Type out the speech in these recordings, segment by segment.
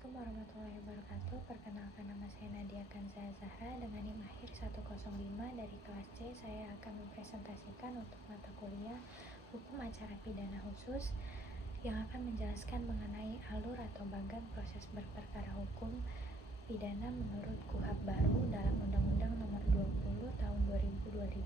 Assalamualaikum warahmatullahi wabarakatuh. Perkenalkan, nama saya Nadia Kanza Zahra dengan NIM akhir 105 dari kelas C. Saya akan mempresentasikan untuk mata kuliah Hukum Acara Pidana Khusus yang akan menjelaskan mengenai alur atau bagan proses berperkara hukum pidana menurut KUHP baru dalam Undang-Undang Nomor 20 Tahun 2025.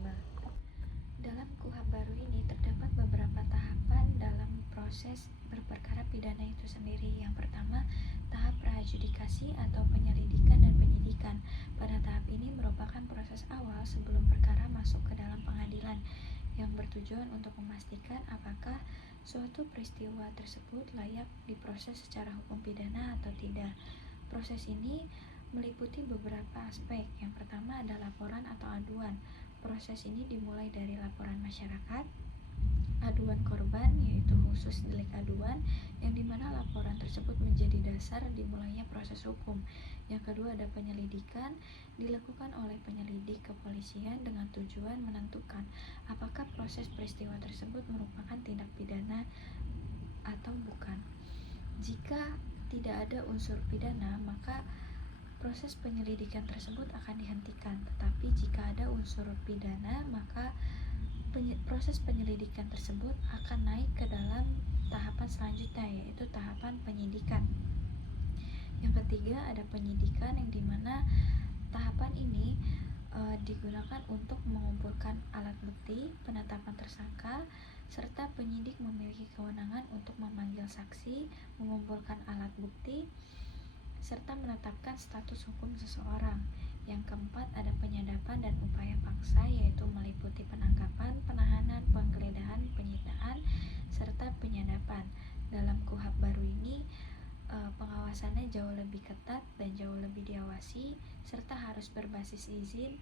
Dalam KUHP baru ini terdapat beberapa tahapan dalam proses berperkara pidana itu sendiri. Yang pertama, tahap praadjudikasi atau penyelidikan dan penyidikan. Pada tahap ini merupakan proses awal sebelum perkara masuk ke dalam pengadilan yang bertujuan untuk memastikan apakah suatu peristiwa tersebut layak diproses secara hukum pidana atau tidak. Proses ini meliputi beberapa aspek. Yang pertama ada laporan atau aduan. Proses ini dimulai dari laporan masyarakat, aduan korban yaitu khusus delik aduan, yang dimana laporan tersebut menjadi dasar dimulainya proses hukum. Yang kedua ada penyelidikan, dilakukan oleh penyelidik kepolisian dengan tujuan menentukan apakah proses peristiwa tersebut merupakan tindak pidana atau bukan. Jika tidak ada unsur pidana, maka proses penyelidikan tersebut akan dihentikan. Tetapi jika ada unsur pidana, maka proses penyelidikan tersebut akan naik ke dalam tahapan selanjutnya, yaitu tahapan penyidikan. Yang ketiga ada penyidikan, yang dimana tahapan ini digunakan untuk mengumpulkan alat bukti, penetapan tersangka, serta penyidik memiliki kewenangan untuk memanggil saksi, mengumpulkan alat bukti, serta menetapkan status hukum seseorang. Yang keempat ada penyadapan dan upaya paksa, yaitu meliputi penangkapan, penahanan, penggeledahan, penyitaan, serta penyadapan. Dalam KUHP baru ini pengawasannya jauh lebih ketat dan jauh lebih diawasi, serta harus berbasis izin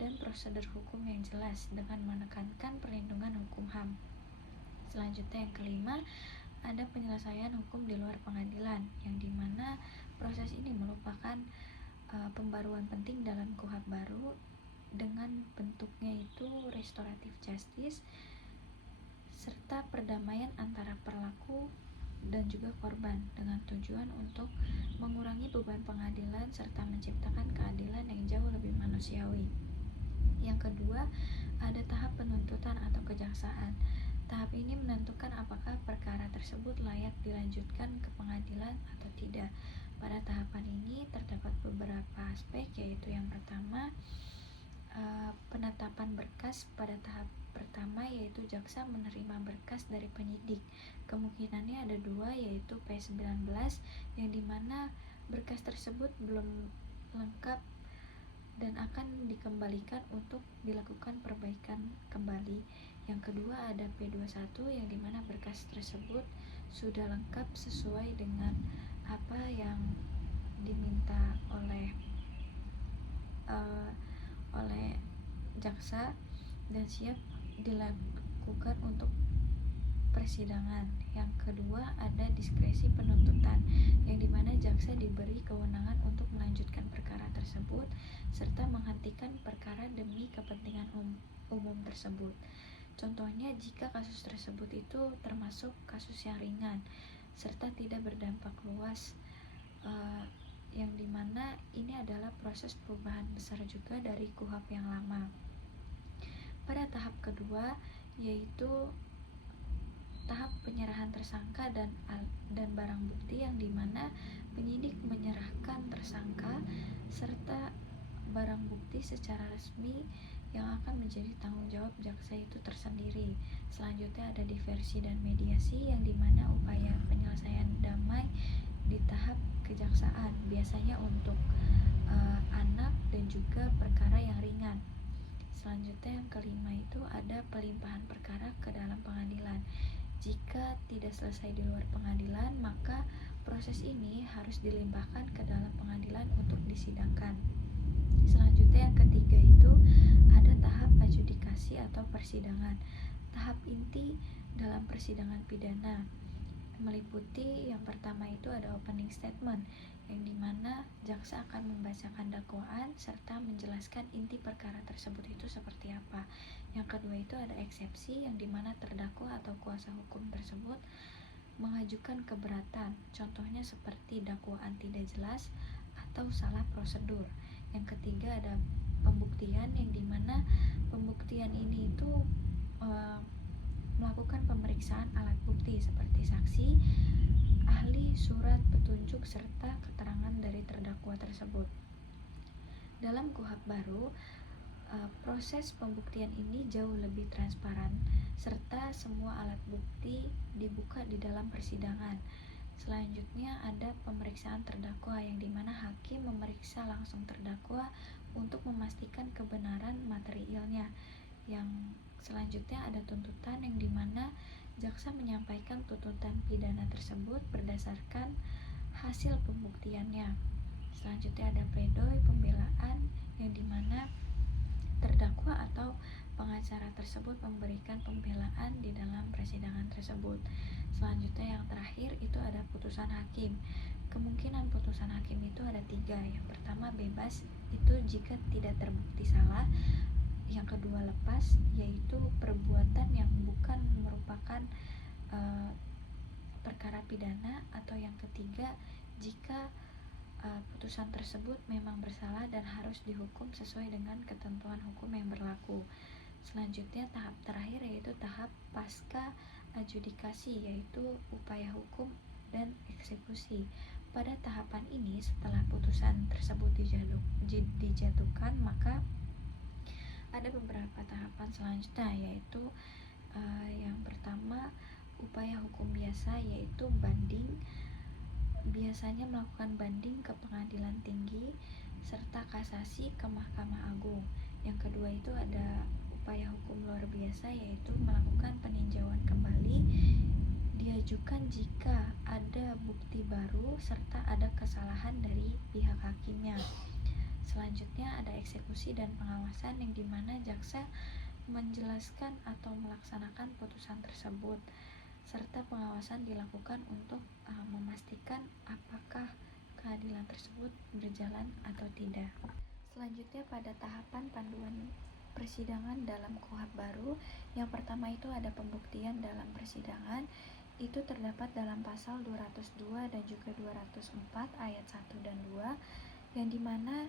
dan prosedur hukum yang jelas dengan menekankan perlindungan hukum HAM. Selanjutnya yang kelima ada penyelesaian hukum di luar pengadilan, yang dimana proses ini merupakan pembaruan penting dalam KUHP baru dengan bentuknya itu restoratif justice serta perdamaian antara pelaku dan juga korban dengan tujuan untuk mengurangi beban pengadilan serta menciptakan keadilan yang jauh lebih manusiawi. Yang kedua ada tahap penuntutan atau kejaksaan. Tahap ini menentukan apakah perkara tersebut layak dilanjutkan ke pengadilan atau tidak. Pada tahapan ini terdapat beberapa aspek, yaitu yang pertama penetapan berkas. Pada tahap pertama yaitu jaksa menerima berkas dari penyidik. Kemungkinannya ada dua, yaitu P19 yang dimana berkas tersebut belum lengkap dan akan dikembalikan untuk dilakukan perbaikan kembali. Yang kedua ada P21 yang dimana berkas tersebut sudah lengkap sesuai dengan apa yang diminta oleh jaksa dan siap dilakukan untuk persidangan. Yang kedua ada diskresi penuntutan, yang dimana jaksa diberi kewenangan untuk melanjutkan perkara tersebut serta menghentikan perkara demi kepentingan umum tersebut. Contohnya jika kasus tersebut itu termasuk kasus yang ringan serta tidak berdampak luas, yang dimana ini adalah proses perubahan besar juga dari KUHP yang lama. Pada tahap kedua yaitu tahap penyerahan tersangka dan barang bukti, yang dimana penyidik menyerahkan tersangka serta barang bukti secara resmi yang akan menjadi tanggung jawab jaksa itu tersendiri. Selanjutnya ada diversi dan mediasi, yang dimana upaya penyelesaian damai di tahap kejaksaan, biasanya untuk anak dan juga perkara yang ringan. Selanjutnya yang kelima itu ada pelimpahan perkara ke dalam pengadilan. Jika tidak selesai di luar pengadilan, maka proses ini harus dilimpahkan ke dalam pengadilan untuk disidangkan. Selanjutnya yang ketiga itu ada tahap adjudikasi atau persidangan. Tahap inti dalam persidangan pidana meliputi yang pertama itu ada opening statement, yang dimana jaksa akan membacakan dakwaan serta menjelaskan inti perkara tersebut itu seperti apa. Yang kedua itu ada eksepsi, yang dimana terdakwa atau kuasa hukum tersebut mengajukan keberatan, contohnya seperti dakwaan tidak jelas atau salah prosedur. Yang ketiga ada pembuktian, yang dimana pembuktian ini itu melakukan pemeriksaan alat bukti seperti saksi, ahli, surat petunjuk, serta keterangan dari terdakwa tersebut. Dalam KUHP baru, proses pembuktian ini jauh lebih transparan, serta semua alat bukti dibuka di dalam persidangan. Selanjutnya ada pemeriksaan terdakwa, yang dimana hakim memeriksa langsung terdakwa untuk memastikan kebenaran materialnya. Yang selanjutnya ada tuntutan, yang dimana jaksa menyampaikan tuntutan pidana tersebut berdasarkan hasil pembuktiannya. Selanjutnya ada pledoi pembelaan, yang dimana terdakwa atau pengacara tersebut memberikan pembelaan di dalam persidangan tersebut. Selanjutnya yang terakhir itu ada putusan hakim. Kemungkinan putusan hakim itu ada 3. Yang pertama bebas, itu jika tidak terbukti salah. Yang kedua lepas, yaitu perbuatan yang bukan merupakan perkara pidana. Atau yang ketiga, jika putusan tersebut memang bersalah dan harus dihukum sesuai dengan ketentuan hukum yang berlaku. Selanjutnya tahap terakhir yaitu tahap pasca adjudikasi, yaitu upaya hukum dan eksekusi. Pada tahapan ini, setelah putusan tersebut dijatuhkan, maka ada beberapa tahapan selanjutnya, yaitu yang pertama upaya hukum biasa, yaitu banding. Biasanya melakukan banding ke pengadilan tinggi serta kasasi ke Mahkamah Agung. Yang kedua itu ada upaya hukum luar biasa, yaitu melakukan peninjauan kembali, diajukan jika ada bukti baru serta ada kesalahan dari pihak hakimnya. Selanjutnya ada eksekusi dan pengawasan, yang dimana jaksa menjelaskan atau melaksanakan putusan tersebut, serta pengawasan dilakukan untuk memastikan apakah keadilan tersebut berjalan atau tidak. Selanjutnya pada tahapan panduan persidangan dalam KUHP baru, yang pertama itu ada pembuktian dalam persidangan. Itu terdapat dalam pasal 202 dan juga 204 ayat 1 dan 2, yang dimana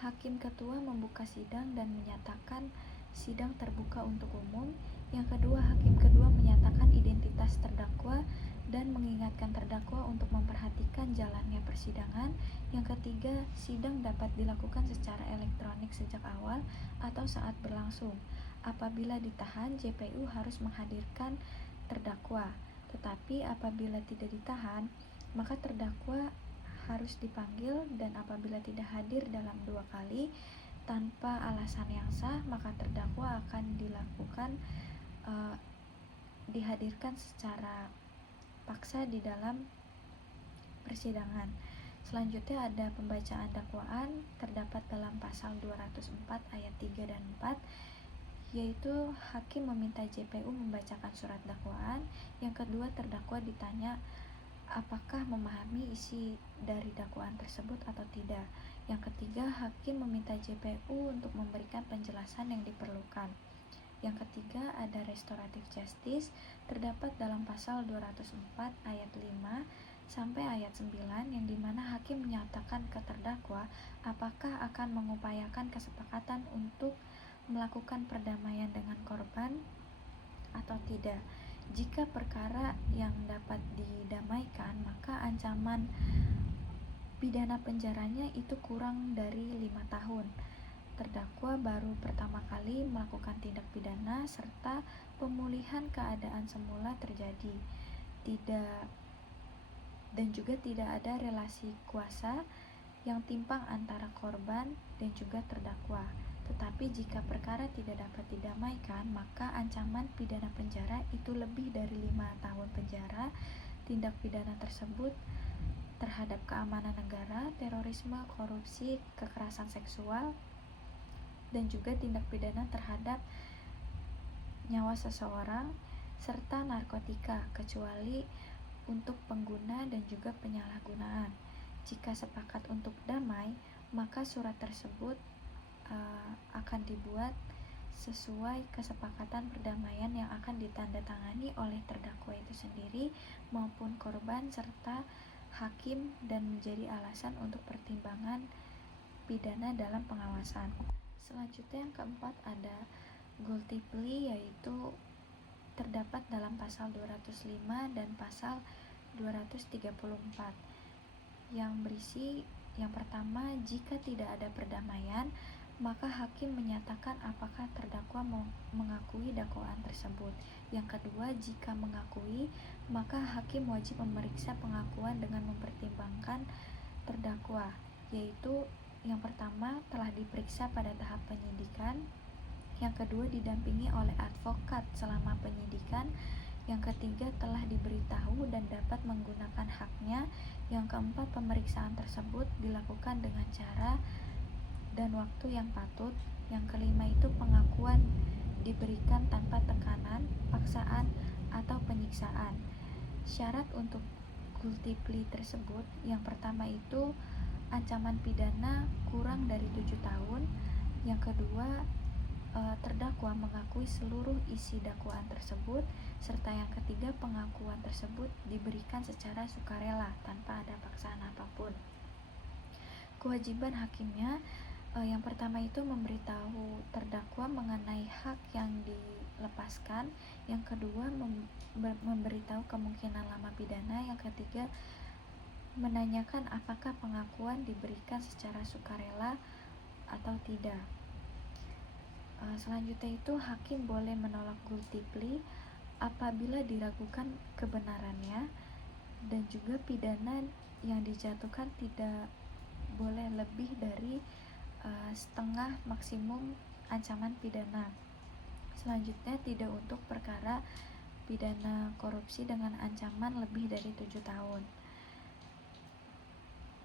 hakim ketua membuka sidang dan menyatakan sidang terbuka untuk umum. Yang kedua, hakim kedua menyatakan identitas terdakwa dan mengingatkan terdakwa untuk memperhatikan jalannya persidangan. Yang ketiga, sidang dapat dilakukan secara elektronik sejak awal atau saat berlangsung. Apabila ditahan, JPU harus menghadirkan terdakwa. Tetapi apabila tidak ditahan, maka terdakwa harus dipanggil, dan apabila tidak hadir dalam 2 kali tanpa alasan yang sah, maka terdakwa akan dihadirkan secara paksa di dalam persidangan. Selanjutnya ada pembacaan dakwaan, terdapat dalam pasal 204 ayat 3 dan 4, yaitu hakim meminta JPU membacakan surat dakwaan. Yang kedua, terdakwa ditanya apakah memahami isi dari dakwaan tersebut atau tidak. Yang ketiga, hakim meminta JPU untuk memberikan penjelasan yang diperlukan. Yang ketiga ada restoratif justice, terdapat dalam pasal 204 ayat 5 sampai ayat 9, yang dimana hakim menyatakan ke terdakwa apakah akan mengupayakan kesepakatan untuk melakukan perdamaian dengan korban atau tidak. Jika perkara yang dapat didamaikan, maka ancaman pidana penjaranya itu kurang dari 5 tahun. Terdakwa baru pertama kali melakukan tindak pidana serta pemulihan keadaan semula terjadi. Dan juga tidak ada relasi kuasa yang timpang antara korban dan juga terdakwa. Tetapi jika perkara tidak dapat didamaikan, maka ancaman pidana penjara itu lebih dari 5 tahun penjara. Tindak pidana tersebut terhadap keamanan negara, terorisme, korupsi, kekerasan seksual, dan juga tindak pidana terhadap nyawa seseorang serta narkotika, kecuali untuk pengguna dan juga penyalahgunaan. Jika sepakat untuk damai, maka surat tersebut akan dibuat sesuai kesepakatan perdamaian yang akan ditandatangani oleh terdakwa itu sendiri maupun korban serta hakim, dan menjadi alasan untuk pertimbangan pidana dalam pengawasan. Selanjutnya yang keempat ada guilty plea, yaitu terdapat dalam pasal 205 dan pasal 234 yang berisi yang pertama, jika tidak ada perdamaian, maka hakim menyatakan apakah terdakwa mengakui dakwaan tersebut. Yang kedua, jika mengakui, maka hakim wajib memeriksa pengakuan dengan mempertimbangkan terdakwa, yaitu yang pertama telah diperiksa pada tahap penyidikan, yang kedua didampingi oleh advokat selama penyidikan, yang ketiga telah diberitahu dan dapat menggunakan haknya, yang keempat pemeriksaan tersebut dilakukan dengan cara dan waktu yang patut, yang kelima itu pengakuan diberikan tanpa tekanan, paksaan, atau penyiksaan. Syarat untuk guilty plea tersebut, yang pertama itu ancaman pidana kurang dari 7 tahun, yang kedua terdakwa mengakui seluruh isi dakwaan tersebut, serta yang ketiga pengakuan tersebut diberikan secara sukarela tanpa ada paksaan apapun. Kewajiban hakimnya yang pertama itu memberitahu terdakwa mengenai hak yang dilepaskan, yang kedua memberitahu kemungkinan lama pidana, yang ketiga menanyakan apakah pengakuan diberikan secara sukarela atau tidak. Selanjutnya itu hakim boleh menolak guilty plea apabila diragukan kebenarannya, dan juga pidana yang dijatuhkan tidak boleh lebih dari setengah maksimum ancaman pidana. Selanjutnya tidak untuk perkara pidana korupsi dengan ancaman lebih dari 7 tahun.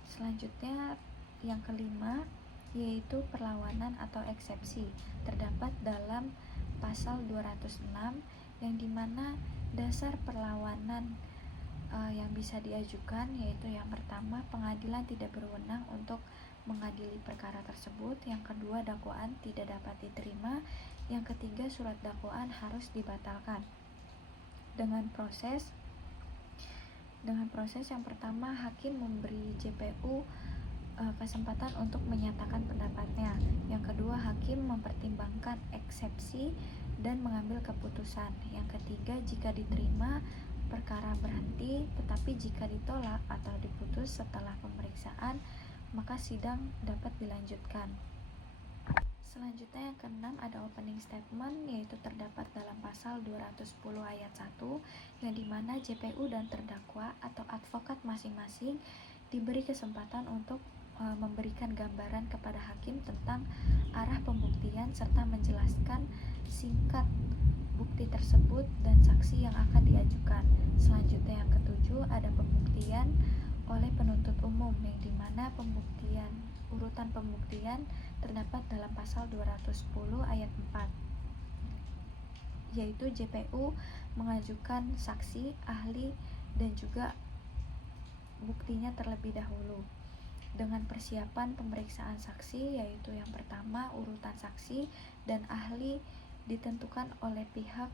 Selanjutnya yang kelima yaitu perlawanan atau eksepsi, terdapat dalam pasal 206 yang dimana dasar perlawanan yang bisa diajukan yaitu yang pertama pengadilan tidak berwenang untuk mengadili perkara tersebut, yang kedua dakwaan tidak dapat diterima, yang ketiga surat dakwaan harus dibatalkan. Dengan proses yang pertama hakim memberi JPU kesempatan untuk menyatakan pendapatnya. Yang kedua, hakim mempertimbangkan eksepsi dan mengambil keputusan. Yang ketiga, jika diterima, perkara berhenti, tetapi jika ditolak atau diputus setelah pemeriksaan, maka sidang dapat dilanjutkan. Selanjutnya yang keenam ada opening statement, yaitu terdapat dalam pasal 210 ayat 1 yang dimana JPU dan terdakwa atau advokat masing-masing diberi kesempatan untuk memberikan gambaran kepada hakim tentang arah pembuktian serta menjelaskan singkat bukti tersebut dan saksi yang akan diajukan. Selanjutnya yang ketujuh ada pembuktian oleh penuntut umum, yang dimana urutan pembuktian terdapat dalam pasal 210 ayat 4, yaitu JPU mengajukan saksi, ahli, dan juga buktinya terlebih dahulu. Dengan persiapan pemeriksaan saksi, yaitu yang pertama urutan saksi dan ahli ditentukan oleh pihak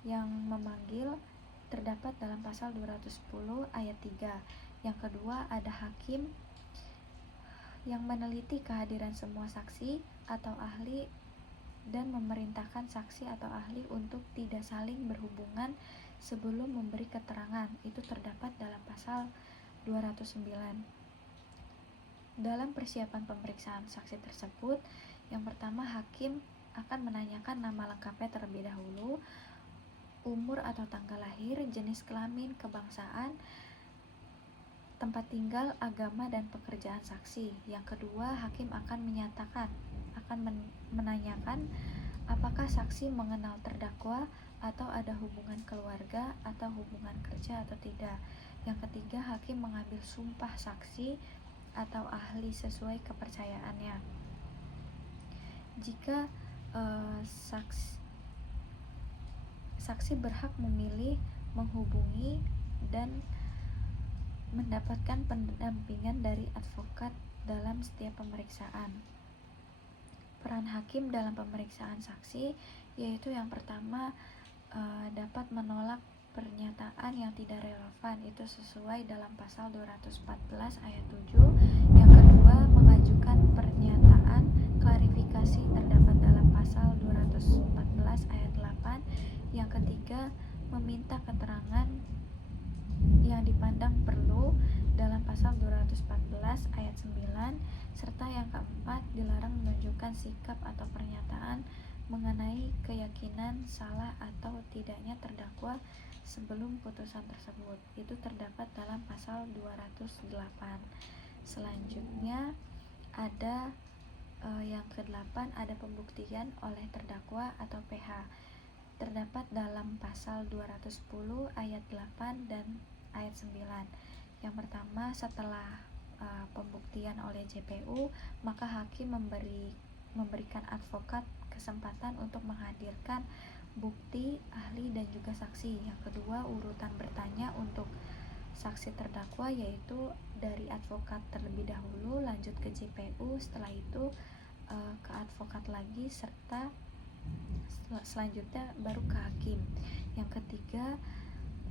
yang memanggil, terdapat dalam pasal 210 ayat 3. Yang kedua ada hakim yang meneliti kehadiran semua saksi atau ahli dan memerintahkan saksi atau ahli untuk tidak saling berhubungan sebelum memberi keterangan, itu terdapat dalam pasal 209. Dalam persiapan pemeriksaan saksi tersebut, yang pertama hakim akan menanyakan nama lengkapnya terlebih dahulu, umur atau tanggal lahir, jenis kelamin, kebangsaan, tempat tinggal, agama, dan pekerjaan saksi. Yang kedua, hakim akan menanyakan apakah saksi mengenal terdakwa atau ada hubungan keluarga atau hubungan kerja atau tidak. Yang ketiga, hakim mengambil sumpah saksi atau ahli sesuai kepercayaannya. Jika saksi berhak memilih, menghubungi, dan mendapatkan pendampingan dari advokat dalam setiap pemeriksaan. Peran hakim dalam pemeriksaan saksi yaitu yang pertama, dapat menolak pernyataan yang tidak relevan, itu sesuai dalam pasal 214 ayat 7. Yang kedua, mengajukan pernyataan klarifikasi terdapat dalam pasal 214 ayat 8. Yang ketiga, meminta keterangan yang dipandang perlu dalam pasal 214 ayat 9. Serta yang keempat, dilarang menunjukkan sikap atau pernyataan mengenai keyakinan salah atau tidaknya terdakwa sebelum putusan tersebut, itu terdapat dalam pasal 208. Selanjutnya ada yang ke-8, ada pembuktian oleh terdakwa atau PH, terdapat dalam pasal 210 ayat 8 dan ayat 9. Yang pertama, setelah pembuktian oleh JPU, maka hakim memberikan advokat kesempatan untuk menghadirkan bukti, ahli, dan juga saksi. Yang kedua, urutan bertanya untuk saksi terdakwa yaitu dari advokat terlebih dahulu, lanjut ke JPU, setelah itu ke advokat lagi, serta selanjutnya baru ke hakim. Yang ketiga,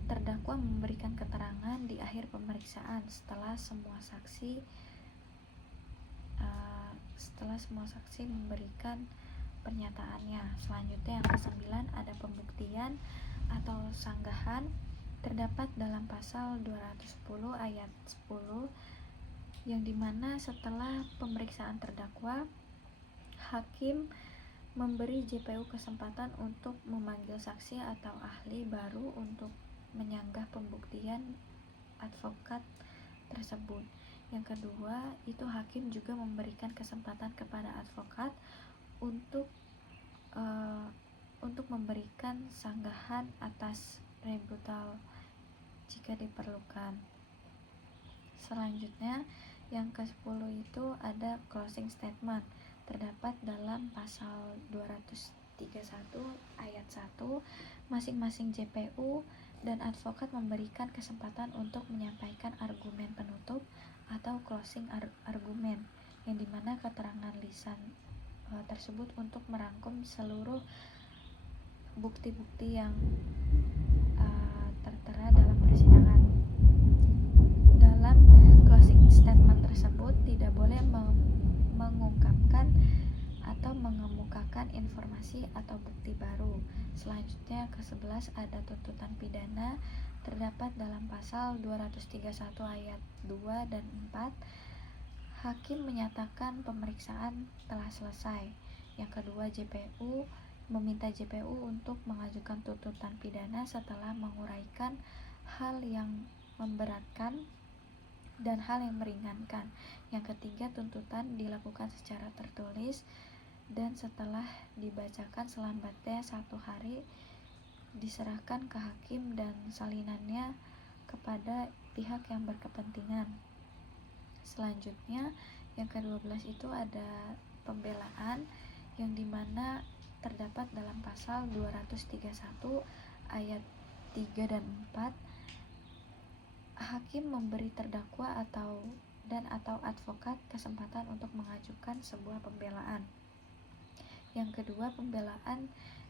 terdakwa memberikan keterangan di akhir pemeriksaan setelah semua saksi memberikan pernyataannya. Selanjutnya yang ke-9, ada pembuktian atau sanggahan, terdapat dalam pasal 210 ayat 10, yang dimana setelah pemeriksaan terdakwa, hakim memberi JPU kesempatan untuk memanggil saksi atau ahli baru untuk menyanggah pembuktian advokat tersebut. Yang kedua, itu hakim juga memberikan kesempatan kepada advokat untuk memberikan sanggahan atas rebuttal jika diperlukan. Selanjutnya yang ke-10 itu ada closing statement, terdapat dalam pasal 231 ayat 1. Masing-masing JPU dan advokat memberikan kesempatan untuk menyampaikan argumen penutup atau closing argumen, yang dimana keterangan lisan tersebut untuk merangkum seluruh bukti-bukti yang tertera dalam persidangan. Dalam closing statement tersebut tidak boleh mengungkapkan atau mengemukakan informasi atau bukti baru. Selanjutnya ke-11 ada tuntutan pidana, terdapat dalam pasal 231 ayat 2 dan 4. Hakim menyatakan pemeriksaan telah selesai. Yang kedua, JPU meminta JPU untuk mengajukan tuntutan pidana setelah menguraikan hal yang memberatkan dan hal yang meringankan. Yang ketiga, tuntutan dilakukan secara tertulis dan setelah dibacakan selambatnya 1 hari diserahkan ke hakim dan salinannya kepada pihak yang berkepentingan. Selanjutnya yang ke-12 itu ada pembelaan, yang dimana terdapat dalam pasal 231 ayat 3 dan 4. Hakim memberi terdakwa atau advokat kesempatan untuk mengajukan sebuah pembelaan. Yang kedua, pembelaan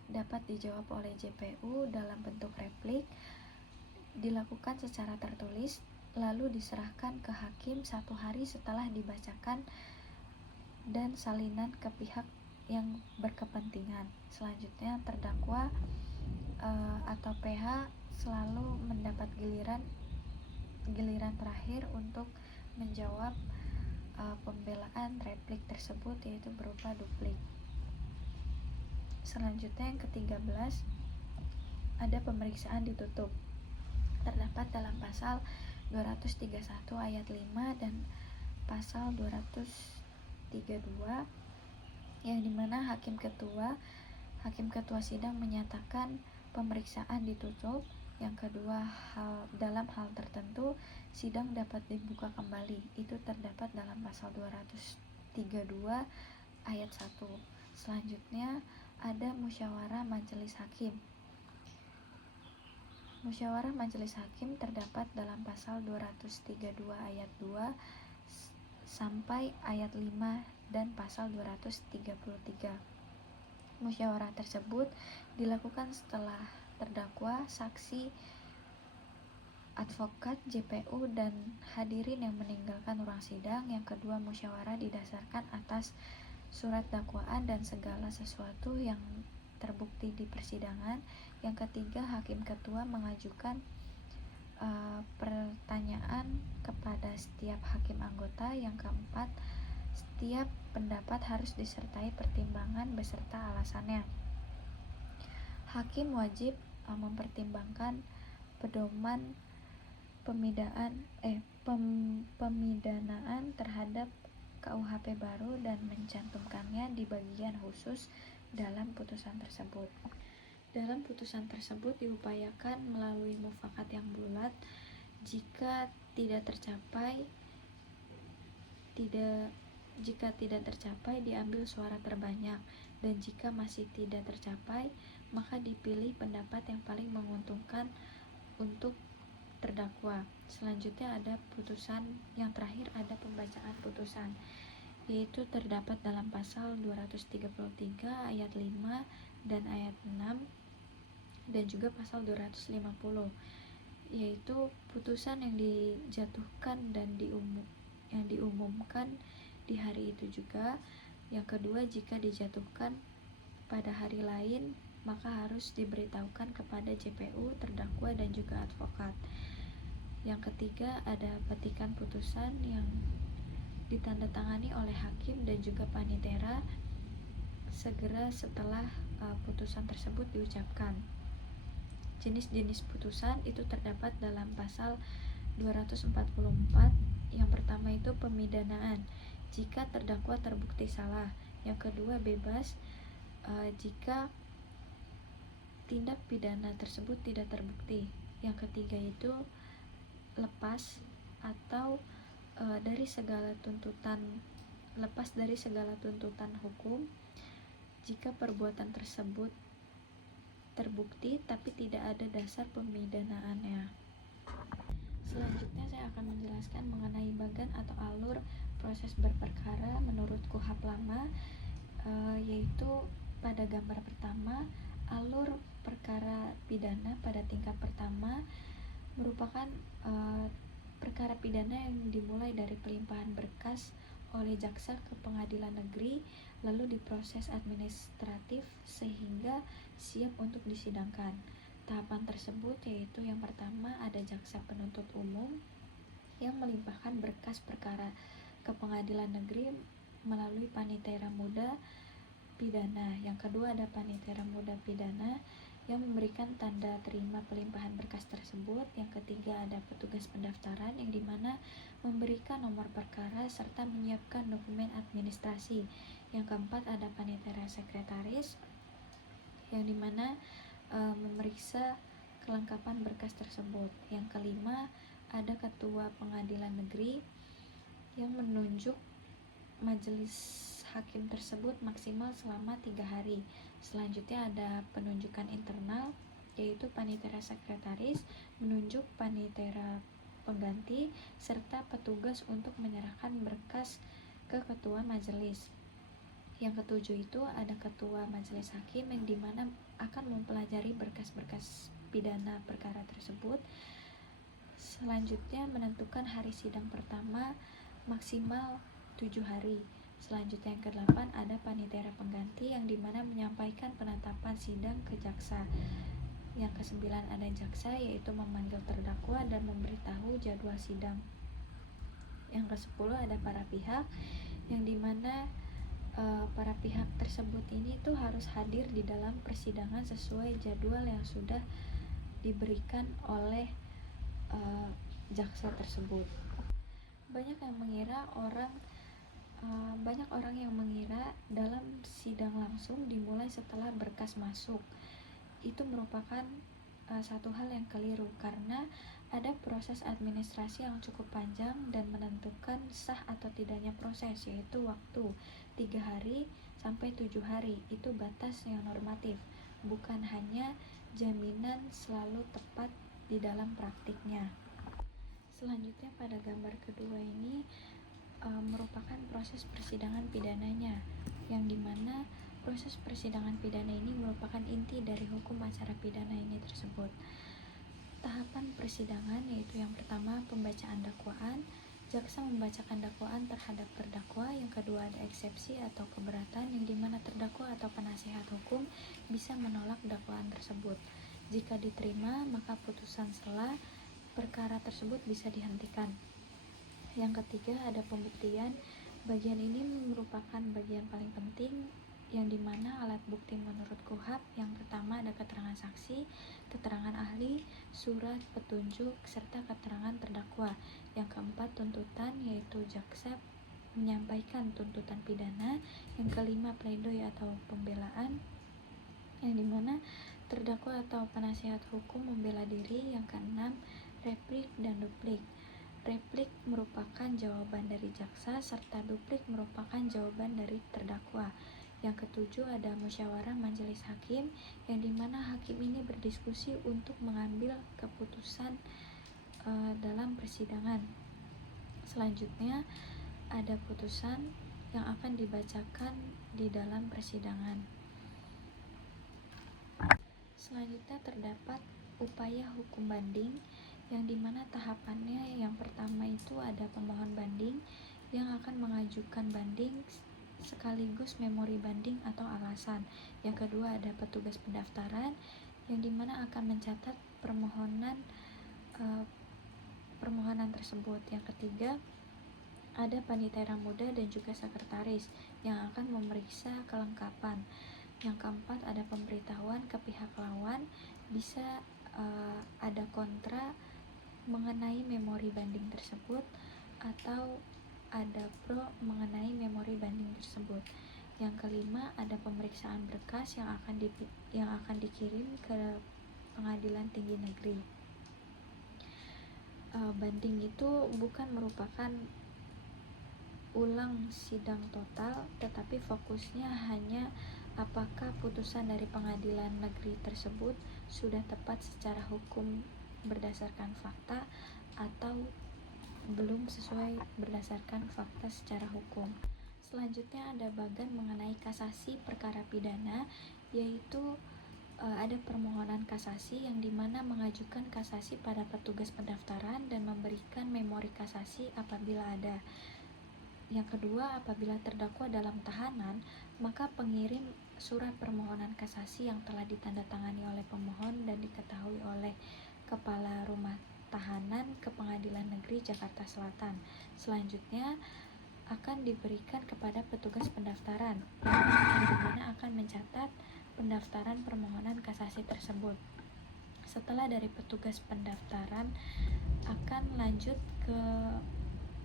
dapat dijawab oleh JPU dalam bentuk replik, dilakukan secara tertulis, lalu diserahkan ke hakim 1 hari setelah dibacakan dan salinan ke pihak yang berkepentingan. Selanjutnya, terdakwa atau PH selalu mendapat giliran terakhir untuk menjawab pembelaan replik tersebut, yaitu berupa duplik. Selanjutnya yang ke-13 ada pemeriksaan ditutup, terdapat dalam pasal 231 ayat 5 dan pasal 232, yang dimana hakim ketua sidang menyatakan pemeriksaan ditutup. Yang kedua, dalam hal tertentu sidang dapat dibuka kembali, itu terdapat dalam pasal 232 ayat 1. Selanjutnya ada musyawarah majelis hakim. Musyawarah majelis hakim terdapat dalam pasal 232 ayat 2. sampai ayat 5 dan pasal 233. Musyawarah tersebut dilakukan setelah terdakwa, saksi, advokat, JPU, dan hadirin yang meninggalkan ruang sidang. Yang kedua, musyawarah didasarkan atas surat dakwaan dan segala sesuatu yang terbukti di persidangan. Yang ketiga, hakim ketua mengajukan pertanyaan kepada setiap hakim anggota. Yang keempat, setiap pendapat harus disertai pertimbangan beserta alasannya. Hakim wajib mempertimbangkan pedoman pemidanaan terhadap KUHP baru dan mencantumkannya di bagian khusus dalam putusan tersebut. Dalam putusan tersebut diupayakan melalui mufakat yang bulat. Jika tidak tercapai diambil suara terbanyak, dan jika masih tidak tercapai maka dipilih pendapat yang paling menguntungkan untuk terdakwa. Selanjutnya ada putusan. Yang terakhir ada pembacaan putusan, yaitu terdapat dalam pasal 233 ayat 5 dan ayat 6 dan juga pasal 250, yaitu putusan yang dijatuhkan dan diumumkan di hari itu juga. Yang kedua, jika dijatuhkan pada hari lain maka harus diberitahukan kepada JPU, terdakwa, dan juga advokat. Yang ketiga, ada petikan putusan yang ditandatangani oleh hakim dan juga panitera segera setelah putusan tersebut diucapkan. Jenis-jenis putusan itu terdapat dalam pasal 244. Yang pertama itu pemidanaan, jika terdakwa terbukti salah. Yang kedua, bebas jika tindak pidana tersebut tidak terbukti. Yang ketiga itu lepas dari segala tuntutan hukum jika perbuatan tersebut terbukti tapi tidak ada dasar pemidanaannya. Selanjutnya saya akan menjelaskan mengenai bagan atau alur proses berperkara menurut KUHP lama, yaitu pada gambar pertama, alur perkara pidana pada tingkat pertama merupakan perkara pidana yang dimulai dari pelimpahan berkas oleh jaksa ke pengadilan negeri, lalu diproses administratif sehingga siap untuk disidangkan. Tahapan tersebut yaitu yang pertama ada jaksa penuntut umum yang melimpahkan berkas perkara ke pengadilan negeri melalui panitera muda pidana. Yang kedua ada panitera muda pidana yang memberikan tanda terima pelimpahan berkas tersebut. Yang ketiga ada petugas pendaftaran yang dimana memberikan nomor perkara serta menyiapkan dokumen administrasi. Yang keempat ada panitera sekretaris yang dimana memeriksa kelengkapan berkas tersebut. Yang kelima ada ketua pengadilan negeri yang menunjuk majelis hakim tersebut maksimal selama 3 hari. Selanjutnya ada penunjukan internal, yaitu panitera sekretaris menunjuk panitera pengganti serta petugas untuk menyerahkan berkas ke ketua majelis. Yang ketujuh itu ada ketua majelis hakim yang dimana akan mempelajari berkas-berkas pidana perkara tersebut. Selanjutnya menentukan hari sidang pertama maksimal 7 hari. Selanjutnya yang ke-8 ada panitera pengganti yang dimana menyampaikan penetapan sidang ke jaksa. Yang ke-9 ada jaksa, yaitu memanggil terdakwa dan memberitahu jadwal sidang. Yang ke-10 ada para pihak yang dimana para pihak tersebut ini tuh harus hadir di dalam persidangan sesuai jadwal yang sudah diberikan oleh jaksa tersebut. Banyak orang yang mengira dalam sidang langsung dimulai setelah berkas masuk. Itu merupakan satu hal yang keliru karena ada proses administrasi yang cukup panjang dan menentukan sah atau tidaknya proses, yaitu waktu 3 hari sampai 7 hari. Itu batas yang normatif, bukan hanya jaminan selalu tepat di dalam praktiknya. Selanjutnya pada gambar kedua ini merupakan proses persidangan pidananya, yang dimana proses persidangan pidana ini merupakan inti dari hukum acara pidana ini tersebut. Tahapan persidangan yaitu yang pertama pembacaan dakwaan. Jaksa membacakan dakwaan terhadap terdakwa. Yang kedua ada eksepsi atau keberatan, yang dimana terdakwa atau penasihat hukum bisa menolak dakwaan tersebut. Jika diterima, maka putusan sela perkara tersebut bisa dihentikan. Yang ketiga ada pembuktian. Bagian ini merupakan bagian paling penting, yang dimana alat bukti menurut KUHP yang pertama ada keterangan saksi, keterangan ahli, surat petunjuk, serta keterangan terdakwa. Yang keempat tuntutan, yaitu jaksa menyampaikan tuntutan pidana. Yang kelima pledoi atau pembelaan, yang dimana terdakwa atau penasihat hukum membela diri. Yang keenam replik dan duplik. Replik merupakan jawaban dari jaksa, serta duplik merupakan jawaban dari terdakwa. Yang ketujuh ada musyawarah majelis hakim, yang dimana hakim ini berdiskusi untuk mengambil keputusan dalam persidangan. Selanjutnya ada putusan yang akan dibacakan di dalam persidangan. Selanjutnya terdapat upaya hukum banding, yang dimana tahapannya yang pertama itu ada pemohon banding yang akan mengajukan banding sekaligus memori banding atau alasan. Yang kedua ada petugas pendaftaran, yang dimana akan mencatat permohonan tersebut. Yang ketiga ada panitera muda dan juga sekretaris yang akan memeriksa kelengkapan. Yang keempat ada pemberitahuan ke pihak lawan, bisa ada kontra mengenai memori banding tersebut atau ada pro mengenai memori banding tersebut. Yang kelima ada pemeriksaan berkas yang akan dikirim ke Pengadilan Tinggi Negeri. Banding itu bukan merupakan ulang sidang total, tetapi fokusnya hanya apakah putusan dari pengadilan negeri tersebut sudah tepat secara hukum berdasarkan fakta atau belum sesuai berdasarkan fakta secara hukum. Selanjutnya ada bagan mengenai kasasi perkara pidana, yaitu ada permohonan kasasi yang dimana mengajukan kasasi pada petugas pendaftaran dan memberikan memori kasasi apabila ada. Yang kedua, apabila terdakwa dalam tahanan, maka pengirim surat permohonan kasasi yang telah ditandatangani oleh pemohon dan diketahui oleh Kepala Rumah Tahanan ke Pengadilan Negeri Jakarta Selatan. Selanjutnya akan diberikan kepada petugas pendaftaran yang dimana akan mencatat pendaftaran permohonan kasasi tersebut. Setelah dari petugas pendaftaran akan lanjut ke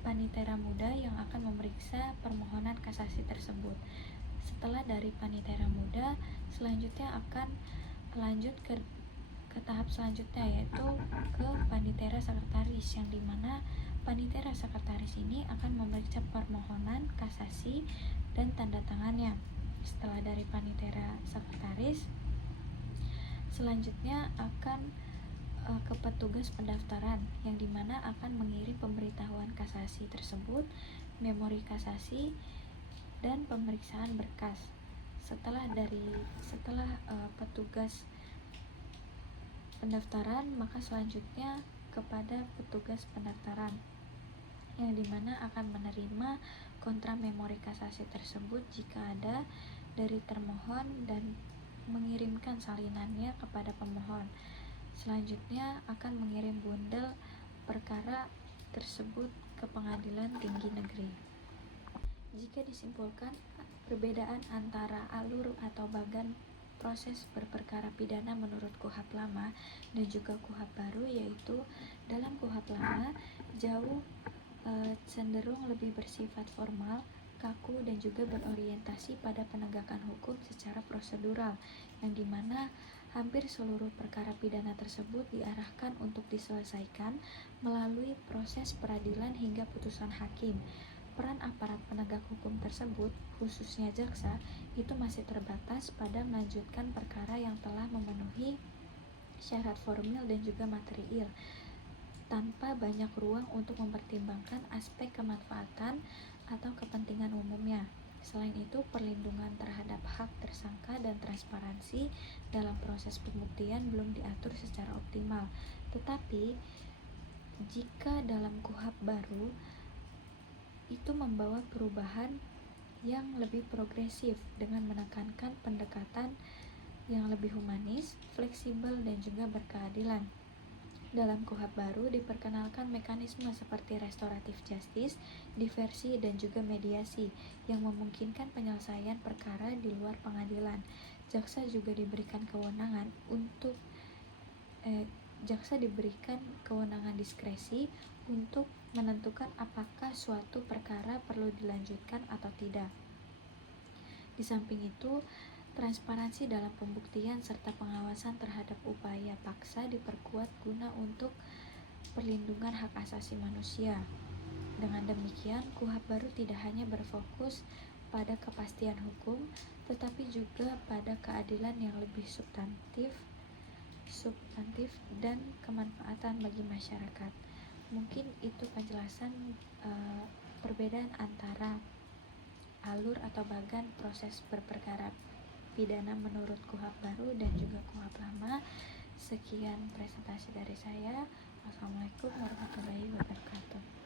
panitera muda yang akan memeriksa permohonan kasasi tersebut. Setelah dari panitera muda, selanjutnya akan lanjut ke tahap selanjutnya, yaitu ke panitera sekretaris, yang dimana panitera sekretaris ini akan memeriksa permohonan kasasi dan tanda tangannya. Setelah dari panitera sekretaris, selanjutnya akan ke petugas pendaftaran, yang dimana akan mengirim pemberitahuan kasasi tersebut, memori kasasi, dan pemeriksaan berkas. Setelah petugas pendaftaran, maka selanjutnya kepada petugas pendaftaran, yang dimana akan menerima kontra memori kasasi tersebut jika ada dari termohon dan mengirimkan salinannya kepada pemohon. Selanjutnya akan mengirim bundel perkara tersebut ke Pengadilan Tinggi Negeri. Jika disimpulkan, perbedaan antara alur atau bagan proses berperkara pidana menurut KUHP lama dan juga KUHP baru, yaitu dalam KUHP lama jauh cenderung lebih bersifat formal, kaku, dan juga berorientasi pada penegakan hukum secara prosedural, yang dimana hampir seluruh perkara pidana tersebut diarahkan untuk diselesaikan melalui proses peradilan hingga putusan hakim. Peran aparat penegak hukum tersebut, khususnya jaksa, itu masih terbatas pada melanjutkan perkara yang telah memenuhi syarat formil dan juga material. tanpa banyak ruang untuk mempertimbangkan aspek kemanfaatan atau kepentingan umumnya. Selain itu, perlindungan terhadap hak tersangka dan transparansi dalam proses pembuktian belum diatur secara optimal. Tetapi, jika dalam KUHP baru itu membawa perubahan yang lebih progresif dengan menekankan pendekatan yang lebih humanis, fleksibel, dan juga berkeadilan. Dalam KUHP baru diperkenalkan mekanisme seperti restoratif justice, diversi, dan juga mediasi yang memungkinkan penyelesaian perkara di luar pengadilan. Jaksa juga diberikan kewenangan diskresi untuk menentukan apakah suatu perkara perlu dilanjutkan atau tidak. Di samping itu, transparansi dalam pembuktian serta pengawasan terhadap upaya paksa diperkuat guna untuk perlindungan hak asasi manusia. Dengan demikian, KUHP baru tidak hanya berfokus pada kepastian hukum, tetapi juga pada keadilan yang lebih substantif dan kemanfaatan bagi masyarakat. Mungkin itu penjelasan perbedaan antara alur atau bagan proses berperkara pidana menurut KUHP baru dan juga KUHP lama. Sekian presentasi dari saya. Wassalamualaikum warahmatullahi wabarakatuh.